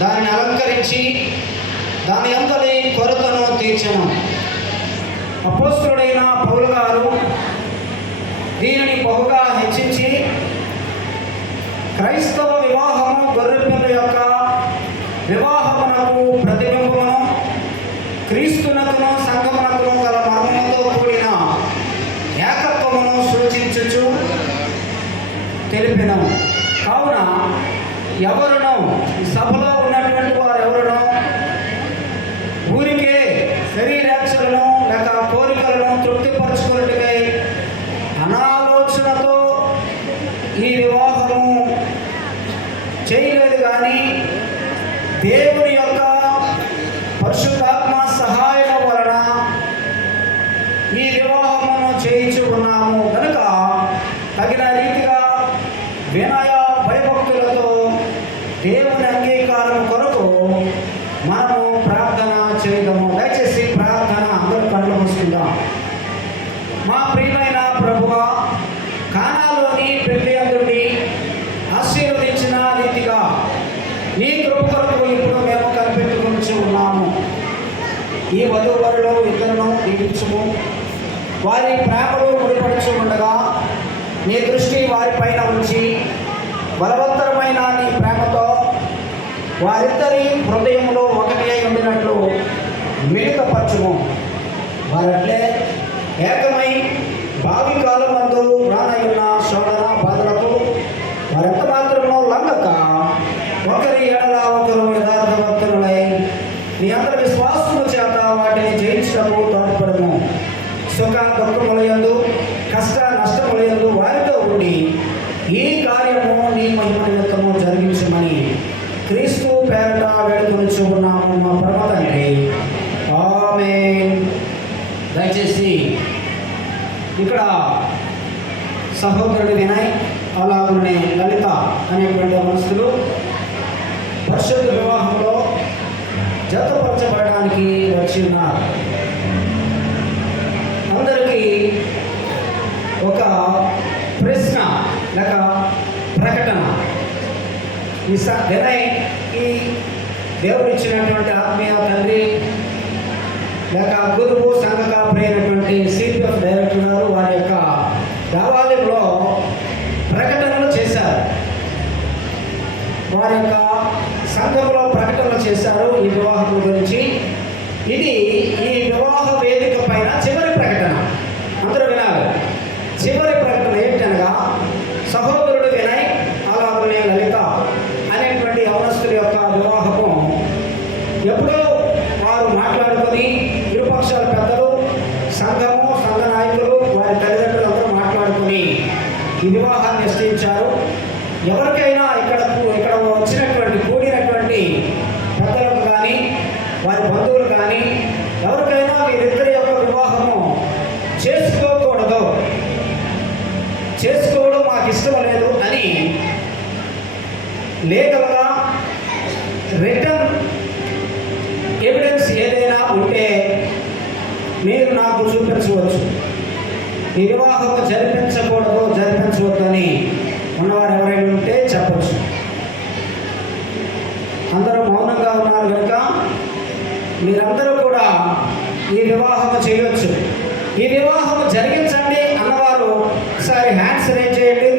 దానిని అలంకరించి దాని అందరి కొరతను తీర్చను. అపోస్తుడైన పౌలు గారు దీనిని బహుగా హెచ్చించి క్రైస్తవ వివాహము గొర్రెపిల్ల యొక్క వివాహమునకు ప్రతిబింబమును క్రీస్తునకును సంగమునకును గల మర్మముతో కూడిన ఏకత్వమును సూచించుచు తెలిపిన కావున ఎవరును ఈ సభలో చేయలేదు కానీ దేవుని యొక్క పరిశుద్ధాత్మ వారి ప్రేమలో ముడిపడుచు ఉండగా నీ దృష్టి వారిపైన ఉంచి బలవంతరమైన నీ ప్రేమతో వారిద్దరి హృదయంలో ఒకటి అయి ఉండినట్లు మిళితపరచుము. వారట్లే ఏకమై భావి కాలం అందరూ రానయ్యున్నా వినాయ్ అలాగనే లలిత అనేటువంటి మనుషులు పరిశుద్ధ వివాహంలో జతపరచబడడానికి వచ్చి ఉన్నారు. అందరికీ ఒక ప్రశ్న లేక ప్రకటన. ఈ వినయ్ ఈ దేవుడు ఇచ్చినటువంటి ఆత్మీయ తండ్రి లేక గురువు సంఘ అయినటువంటి సిపిఎఫ్ డైరెక్టర్ గారు వారి యొక్క దావా ప్రకటనలు చేశారు వారి యొక్క సంఘంలో ప్రకటనలు చేశారు ఈ వివాహం గురించి. ఇది ఈ వివాహ వేదిక పైన కానీ ఎవరికైనా వీరిద్దరి యొక్క వివాహము చేసుకోకూడదు. చేసుకోవడం మాకు ఇష్టం లేదు అని లేఖలుగా రిటర్న్ ఎవిడెన్స్ ఏదైనా ఉంటే మీరు నాకు చూపించవచ్చు. వివాహము జరిపి జరిపించకూడదు జరిపించవద్దని ఉన్నవారు ఎవరైనా ఉంటే చెప్పచ్చు అందరూ మౌనంగా ఉన్నారు కనుక మీరందరూ కూడా ఈ వివాహం చేయవచ్చు ఈ వివాహం జరిగించండి అన్నవారు ఒకసారి హ్యాండ్స్ రేజ్ చేయండి.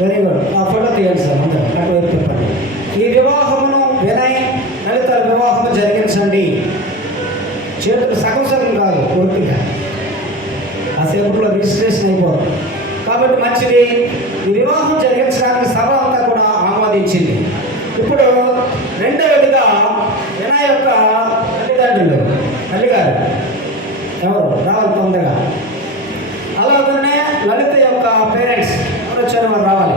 వెరీ గుడ్ ఆ ఫోటో తీయండి సార్ అందరూ అటువైపు చెప్పండి. ఈ వివాహమును వినయ్ లలిత వివాహము జరిగించండి. చేతులు సగం సగం కాదు పూర్తిగా. ఆ సేపట్లో రిజిస్ట్రేషన్ అయిపోతుంది. కాబట్టి మంచిది ఈ వివాహం జరిగించడానికి సభ అంతా కూడా ఆమోదించింది. ఇప్పుడు రెండవదిగా వినయ్ యొక్క తల్లిదండ్రులు తల్లిగారు ఎవరు? రావాలి తొందరగా. అలాగనే లలిత యొక్క పేరెంట్స్ ఎవరు వచ్చారు వారు రావాలి.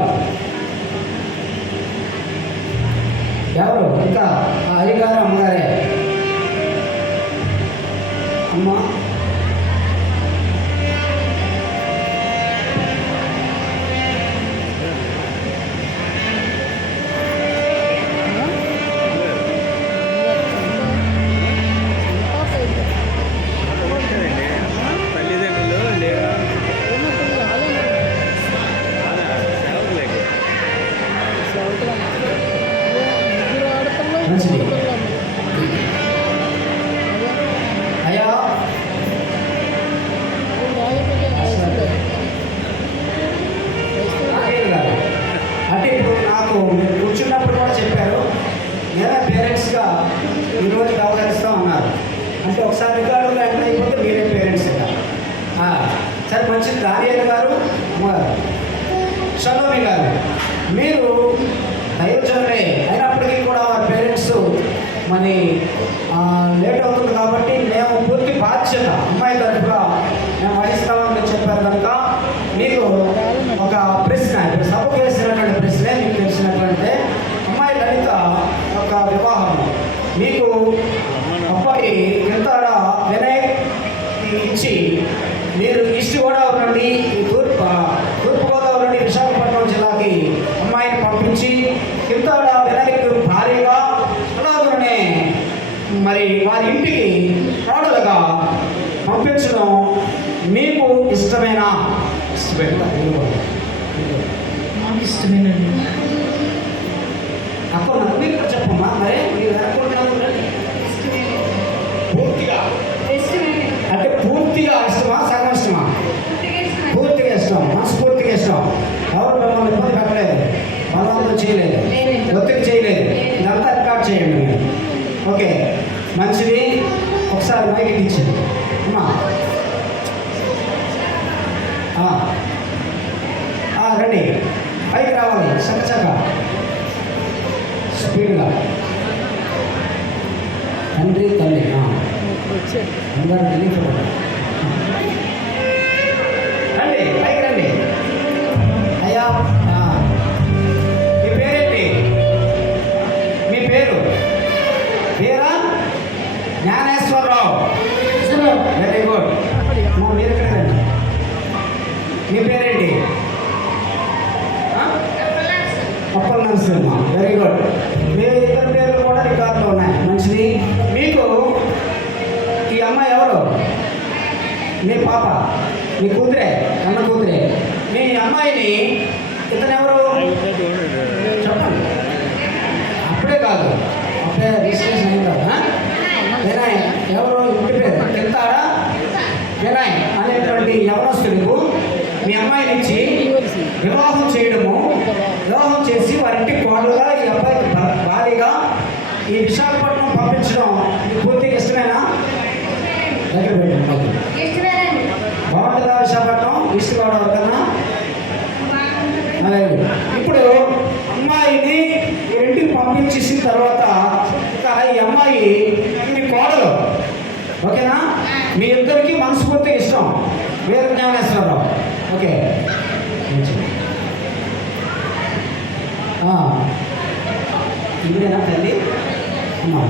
ఎవరు? ఇంకా ఆ అయ్యగారు అమ్మగారే. అమ్మ షలోమి గారు మీరు దైవజనులే అయినప్పటికీ కూడా వారి పేరెంట్స్ మరి లేట్ అవుతుంది కాబట్టి మేము పూర్తి బాధ్యత అమ్మాయి తరఫుగా మేము వహిస్తామని మీరు చెప్పారు కనుక మీకు ఒక ప్రశ్న ఇప్పుడు సభకు వేసినటువంటి ప్రశ్నే మీకు తెలిసినట్లయితే అమ్మాయి లలిత ఒక వివాహం మీకు అబ్బాయి ఎంత వినయ్ ఇచ్చి మీరు ఈస్ట్ కూడా ఉండండి ఈ తూర్పు తూర్పు గోదావరి నుండి విశాఖపట్నం జిల్లాకి అమ్మాయిని పంపించి కింతాడ వినాయకు భారీగా అలాగనే మరి వారి ఇంటికి కోడలుగా పంపించడం మీకు ఇష్టమేనా ఇష్టమేనా నాకు ఇష్టమేనండి అప్పుడు చెప్పమ్మా. మరి మీరు అనుకుంటున్నారు పూర్తిగా. అంటే పూర్తిగా ఇష్టమా? సగం ఇష్టమా? పూర్తిగా ఇష్టం. మనస్ఫూర్తిగా ఇష్టం. ఎవరు మిమ్మల్ని ఇబ్బంది పెట్టలేదు. బలవంతం చేయలేదు. ఒత్తిడి చేయలేదు. ఇదంతా రికార్డ్ చేయండి మీరు. ఓకే. మంచిది. ఒకసారి మైక్ ఇచ్చింది అమ్మా. రండి. పైకి రావాలి. చక్కచక్క స్పీడ్గా. తండ్రి తల్లి. అందరూ రిలీఫ్ పాప. మీ కూతురే అన్న కూతురే. మీ అమ్మాయిని ఇతను ఎవరు చెప్పండి. అప్పుడే కాదు. అప్పుడే రిజిస్ట్రేషన్ అయిన కదా వినయ్ ఎవరు? ఇంటి పేరు. తింటారా వినాయ్ అనేటువంటి యవనస్తుడికు మీ అమ్మాయిని ఇచ్చి వివాహం చేయడము వివాహం చేసి వారింటి కోడలుగా ఈ అబ్బాయికి భారీగా ఈ విశాఖపట్నం పంపించడం పూర్తిగా ఇష్టమేనా? దగ్గర పెట్టండి. బాగుంటుందా విశాఖపట్నం ఈస్ట్ గోదావరి కన్నా ఇప్పుడు అమ్మాయిని ఇంటికి పంపించేసిన తర్వాత ఇక ఈ అమ్మాయి మీ కోడలు. ఓకేనా? మీ ఇద్దరికి మనస్ఫూర్తి ఇష్టం. వీర జ్ఞానేశ్వరరావు. ఓకే. ఇవిడేనా తల్లి? అమ్మా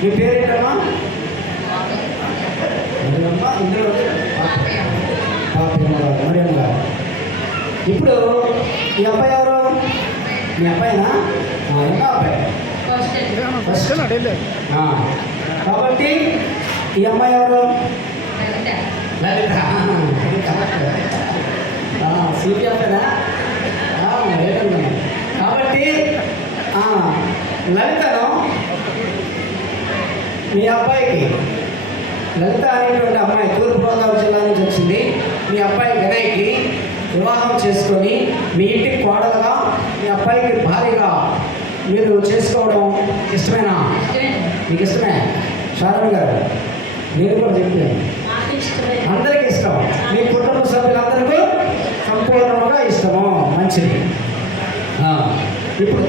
మీ పేరేంటమ్మా? మరియమ్మ ఇందులో పాపమ్మ గారు మరియమ్మ గారు ఇప్పుడు ఈ అబ్బాయి ఎవరు? మీ అబ్బాయినా? రెండో అబ్బాయి. కాబట్టి ఈ అమ్మాయి ఎవరు? లలిత. సిపిఎఫ్నా కాబట్టి ఆ, లలితను మీ అబ్బాయికి లలిత అనేటువంటి అమ్మాయి తూర్పుగోదావరి జిల్లా నుంచి వచ్చింది. మీ అబ్బాయి వినయ్కి వివాహం చేసుకొని మీ ఇంటికి కోడలుగా మీ అబ్బాయికి భారీగా మీరు చేసుకోవడం ఇష్టమేనా? మీకు ఇష్టమే? శారణ గారు నేను కూడా చెప్పాను. అందరికీ ఇష్టం. మీ కుటుంబ సభ్యులందరికీ సంపూర్ణంగా ఇష్టము. మంచిది. ఇప్పుడు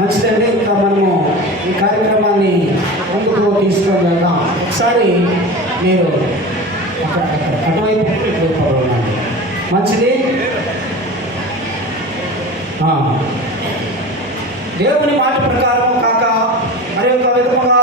మంచిదండి ఇంకా మనము ఈ కార్యక్రమాన్ని ముందుకు తీసుకొని ఒకసారి మీరు అటువైపు మంచిది? దేవుని మాట ప్రకారం కాక మరి ఒక విధముగా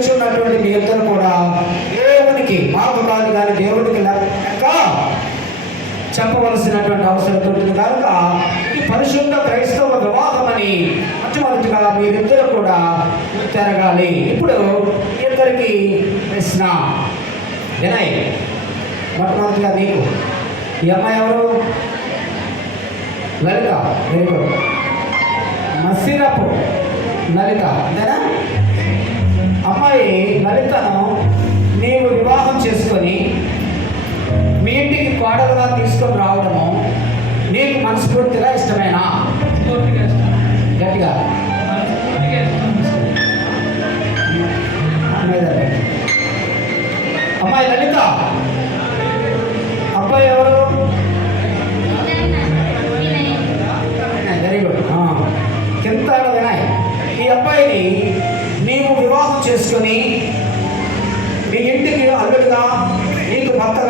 కూర్చున్నటువంటి మీ ఇద్దరు కూడా దేవునికి మాకు కాదు కానీ దేవునికి చెప్పవలసినటువంటి అవసరం ఉంటుంది. కనుక ఈ పరిశుద్ధ క్రైస్తవ వివాహం అని మొట్టమొదటిగా మీరిద్దరు కూడా తిరగాలి. ఇప్పుడు ఇద్దరికి ప్రశ్న. వినయ్ మొట్టమొదటిగా నీకు ఈ అమ్మాయి ఎవరు? లలిత. వెరీ మసిరపు లలిత. అంతేనా? అమ్మాయి లలితను నీవు వివాహం చేసుకొని మీ ఇంటికి కోడలుగా తీసుకొని రావడము నీకు మనస్ఫూర్తిగా ఇష్టమేనా. గట్టిగా